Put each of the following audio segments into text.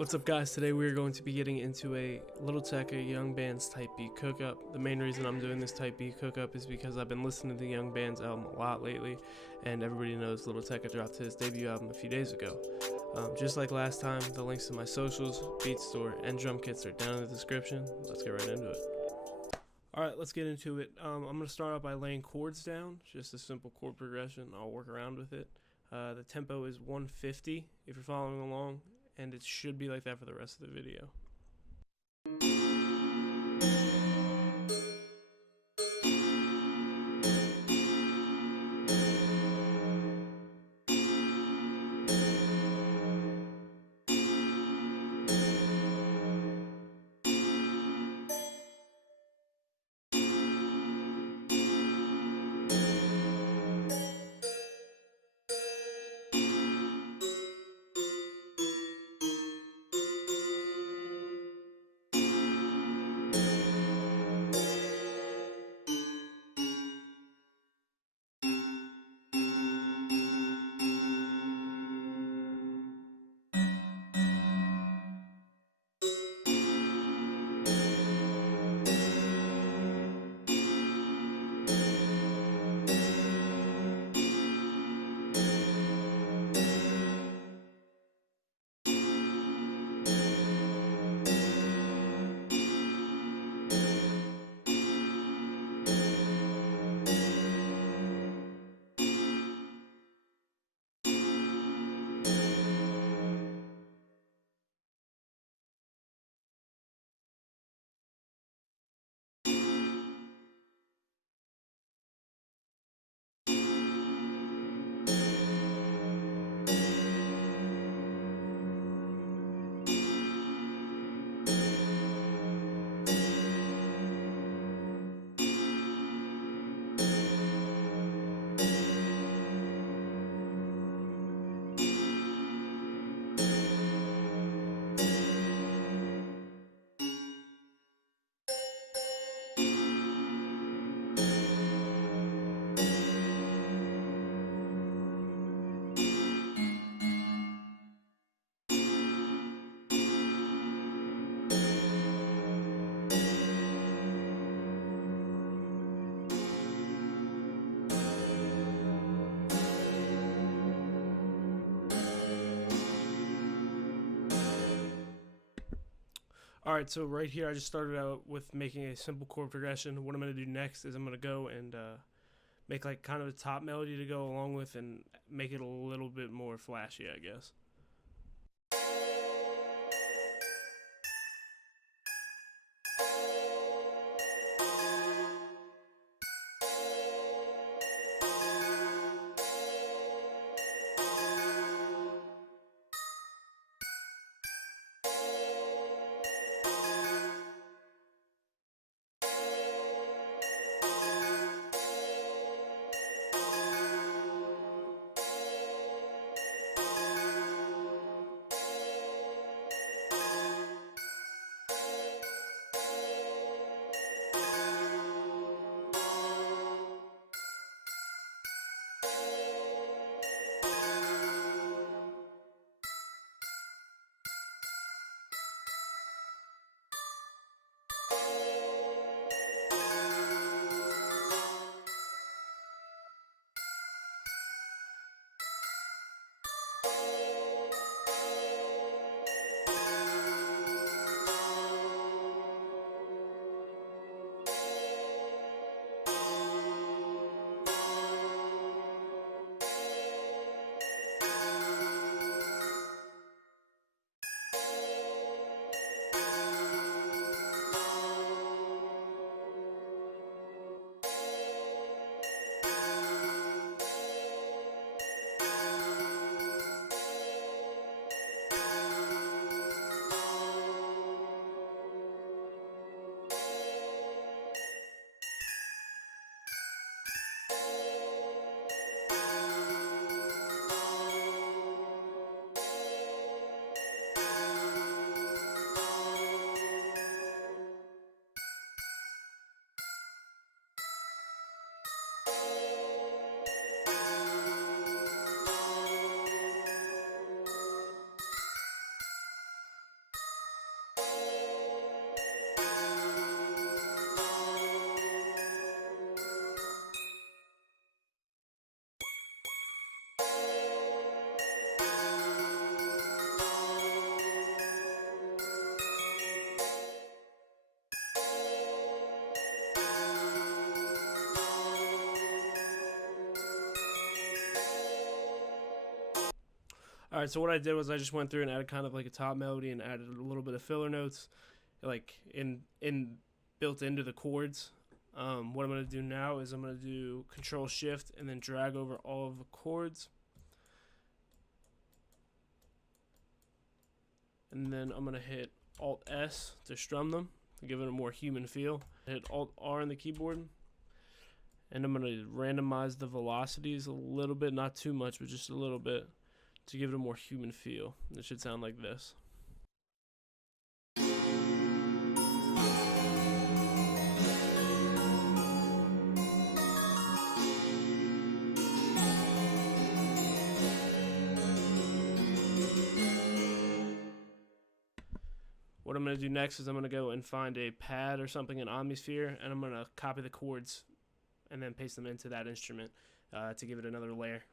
What's up, guys? Today we are going to be getting into a Lil Tecca Young Band's Type Beat Cook-Up. The main reason I'm doing this Type Beat Cook-Up is because I've been listening to the Young Band's album a lot lately, and everybody knows Lil Tecca dropped his debut album a few days ago. Just like last time, the links to my socials, beat store, and drum kits are down in the description. Let's get right into it. Alright, let's get into it. I'm going to start out by laying chords down, just a simple chord progression. I'll work around with it. The tempo is 150 if you're following along, and it should be like that for the rest of the video. Alright, so right here I just started out with making a simple chord progression. What I'm going to do next is I'm going to go and make like kind of a top melody to go along with and make it a little bit more flashy, I guess. All right, so what I did was I just went through and added kind of like a top melody and added a little bit of filler notes, like in built into the chords. What I'm gonna do now is I'm gonna do Control Shift and then drag over all of the chords, and then I'm gonna hit Alt S to strum them to give it a more human feel. Hit Alt R on the keyboard, and I'm gonna randomize the velocities a little bit, not too much, but just a little bit, to give it a more human feel. It should sound like this. What I'm going to do next is I'm going to go and find a pad or something in Omnisphere, and I'm going to copy the chords and then paste them into that instrument to give it another layer.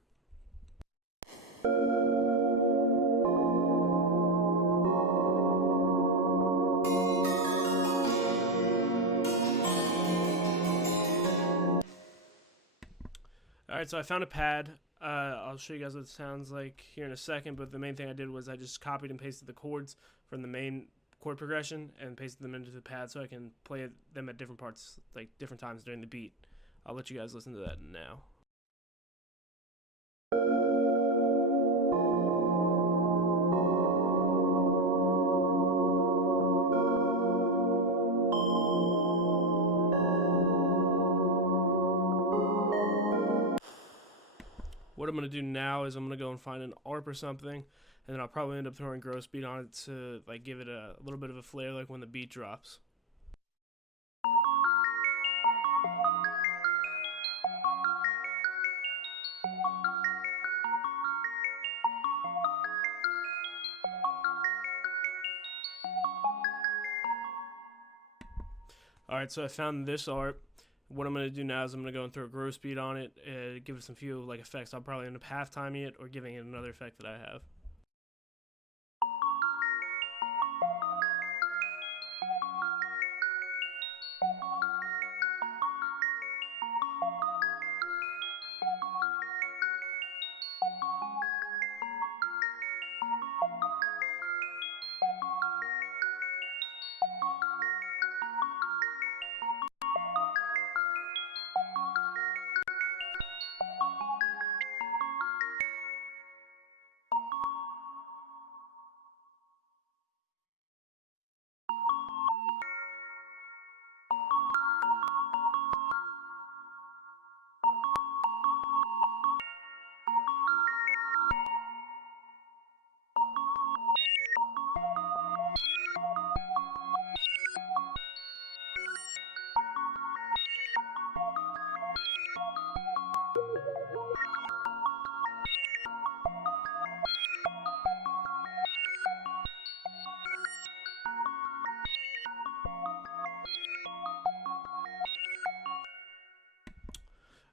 Alright, so I found a pad. I'll show you guys what it sounds like here in a second, but the main thing I did was I just copied and pasted the chords from the main chord progression and pasted them into the pad so I can play them at different parts, like different times during the beat. I'll let you guys listen to that now. What I'm going to do now is I'm going to go and find an ARP or something, and then I'll probably end up throwing gross beat on it to like give it a little bit of a flair, like when the beat drops. Alright, so I found this ARP. What I'm going to do now is I'm going to go and throw a gross beat on it, give it some few like effects. I'll probably end up half-timing it or giving it another effect that I have.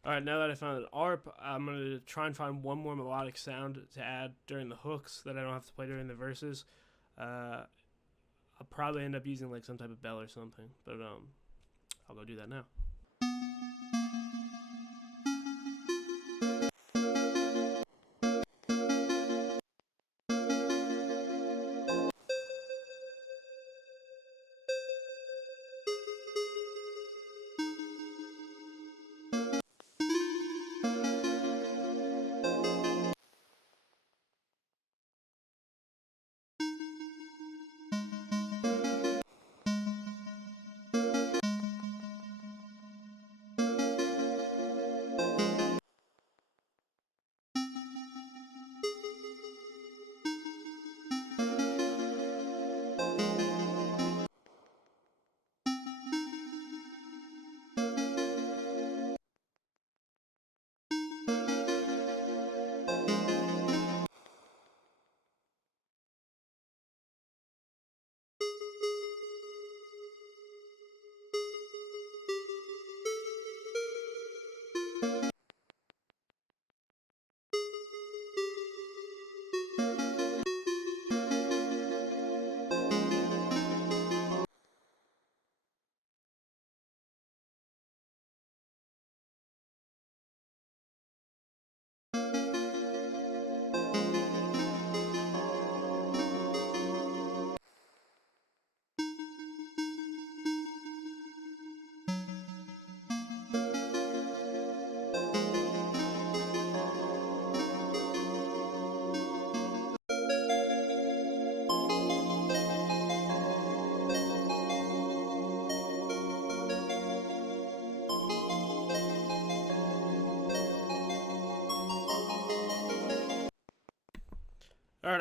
Alright, now that I found an ARP, I'm going to try and find one more melodic sound to add during the hooks that I don't have to play during the verses. I'll probably end up using like some type of bell or something, but I'll go do that now.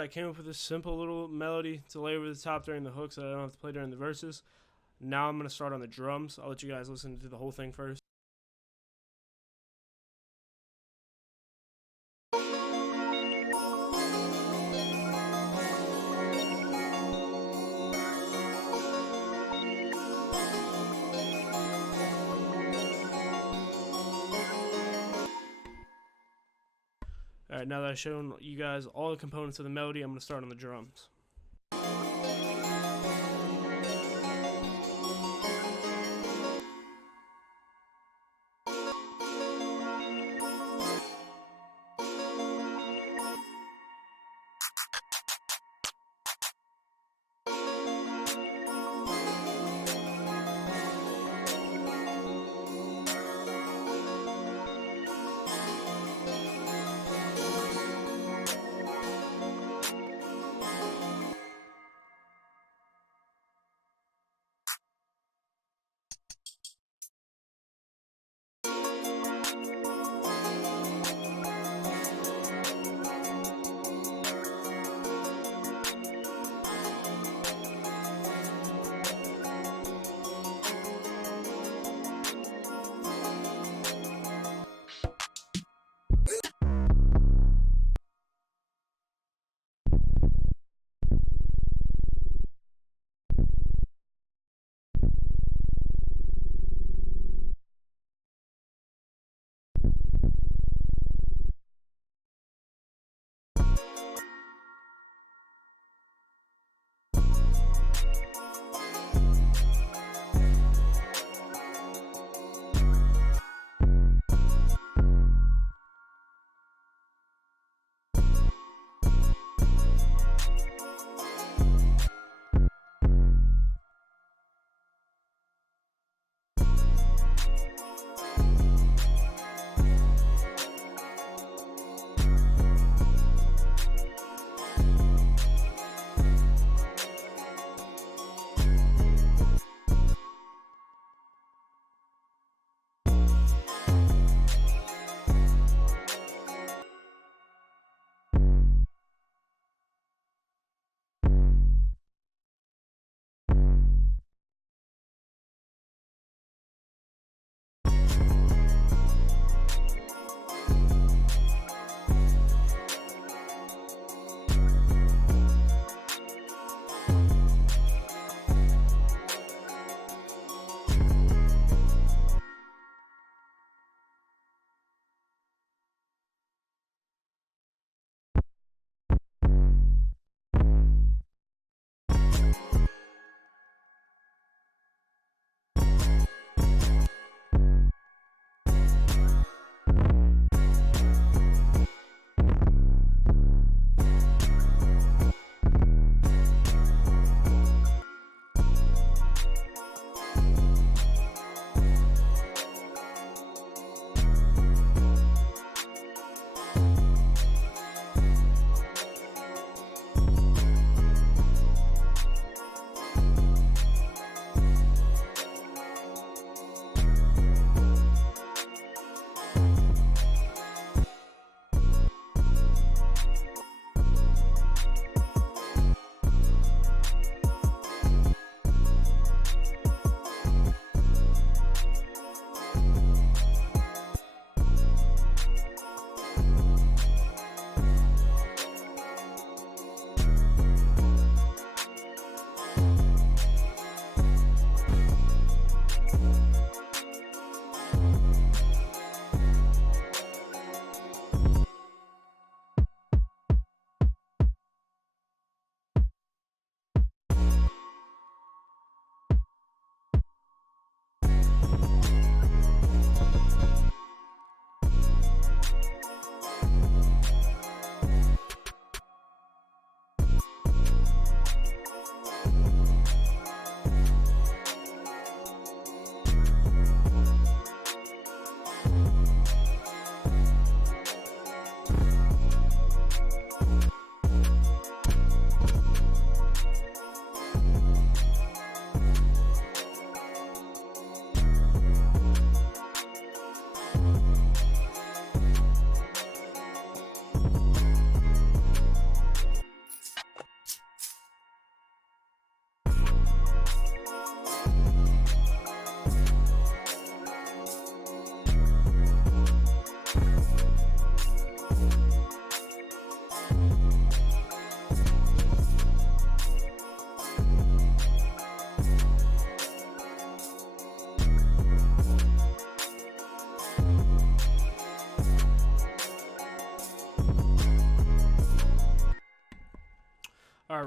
I came up with this simple little melody to lay over the top during the hook so I don't have to play during the verses. Now I'm going to start on the drums. I'll let you guys listen to the whole thing first. Alright, now that I've shown you guys all the components of the melody, I'm going to start on the drums.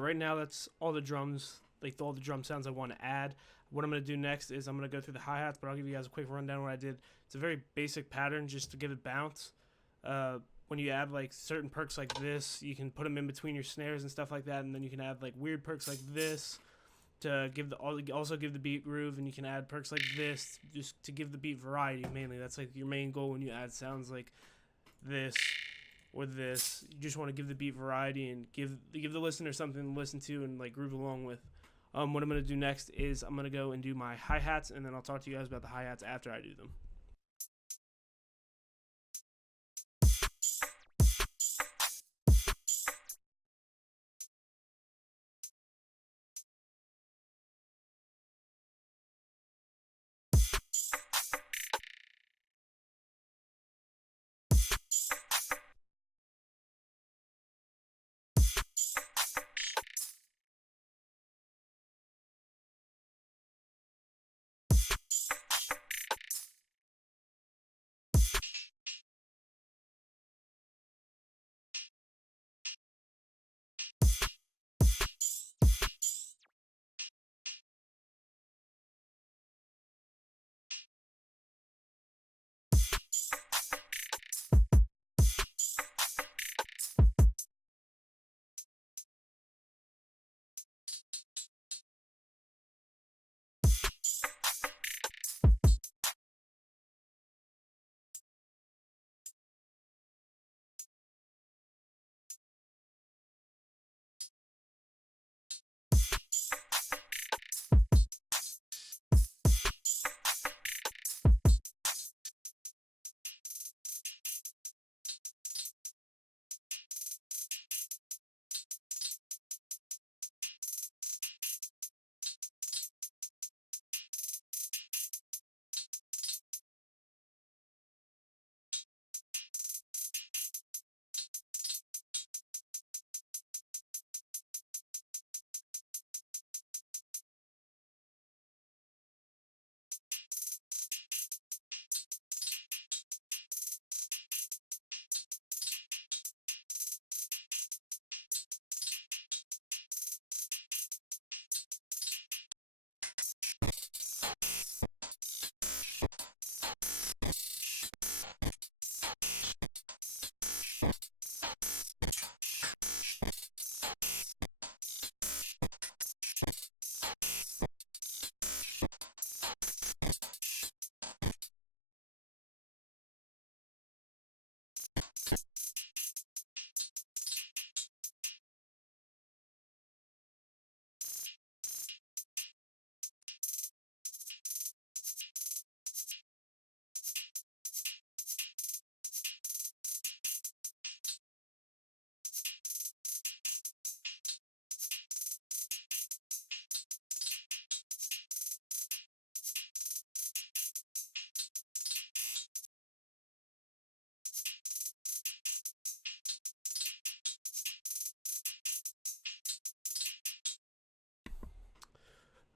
right now that's all the drums, like all the drum sounds I want to add. What I'm going to do next is I'm going to go through the hi-hats, but I'll give you guys a quick rundown of what I did. It's a very basic pattern just to give it bounce. When you add like certain perks like this, you can put them in between your snares and stuff like that, and then you can add like weird perks like this to give also give the beat groove, and you can add perks like this just to give the beat variety. Mainly, that's like your main goal when you add sounds like this or this. You just want to give the beat variety and give the listener something to listen to and like groove along with. What I'm going to do next is I'm going to go and do my hi-hats, and then I'll talk to you guys about the hi-hats after I do them.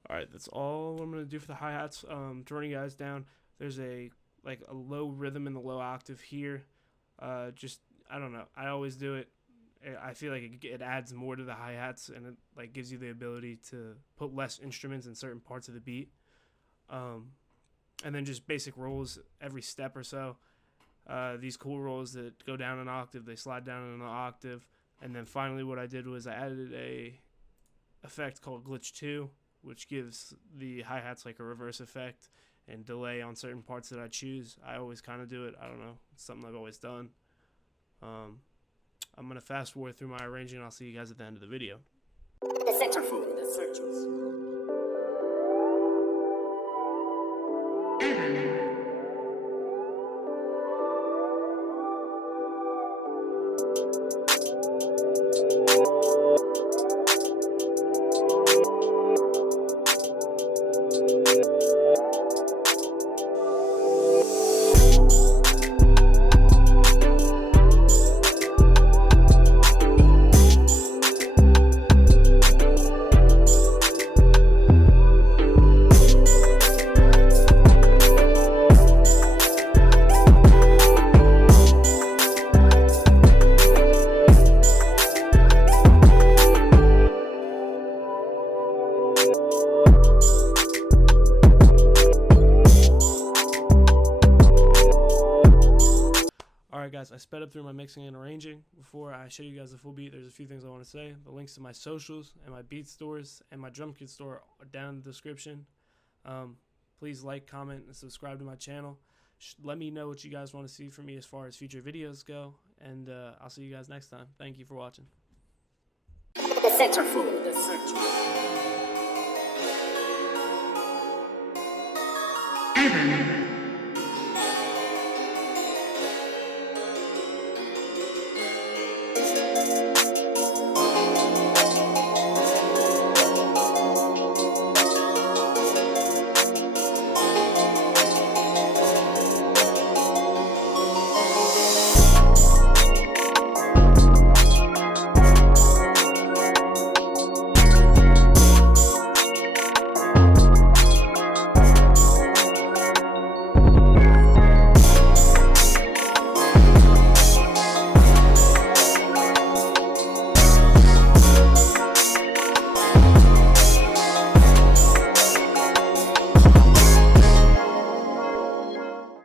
All right, that's all I'm gonna do for the hi-hats. To run you guys down, there's a low rhythm in the low octave here. Just I don't know. I always do it. I feel like it adds more to the hi-hats, and it like gives you the ability to put less instruments in certain parts of the beat. And then just basic rolls every step or so. These cool rolls that go down an octave, they slide down an octave, and then finally what I did was I added a effect called glitch 2, which gives the hi-hats like a reverse effect and delay on certain parts that I choose. I always kind of do it. I don't know. It's something I've always done. I'm going to fast forward through my arranging, and I'll see you guys at the end of the video. The centerfold. guys, I sped up through my mixing and arranging. Before I show you guys the full beat, there's a few things I want to say. The links to my socials and my beat stores and my drum kit store are down in the description. Please like, comment, and subscribe to my channel. Let me know what you guys want to see from me as far as future videos go. And I'll see you guys next time. Thank you for watching. The centerfold. The Evan.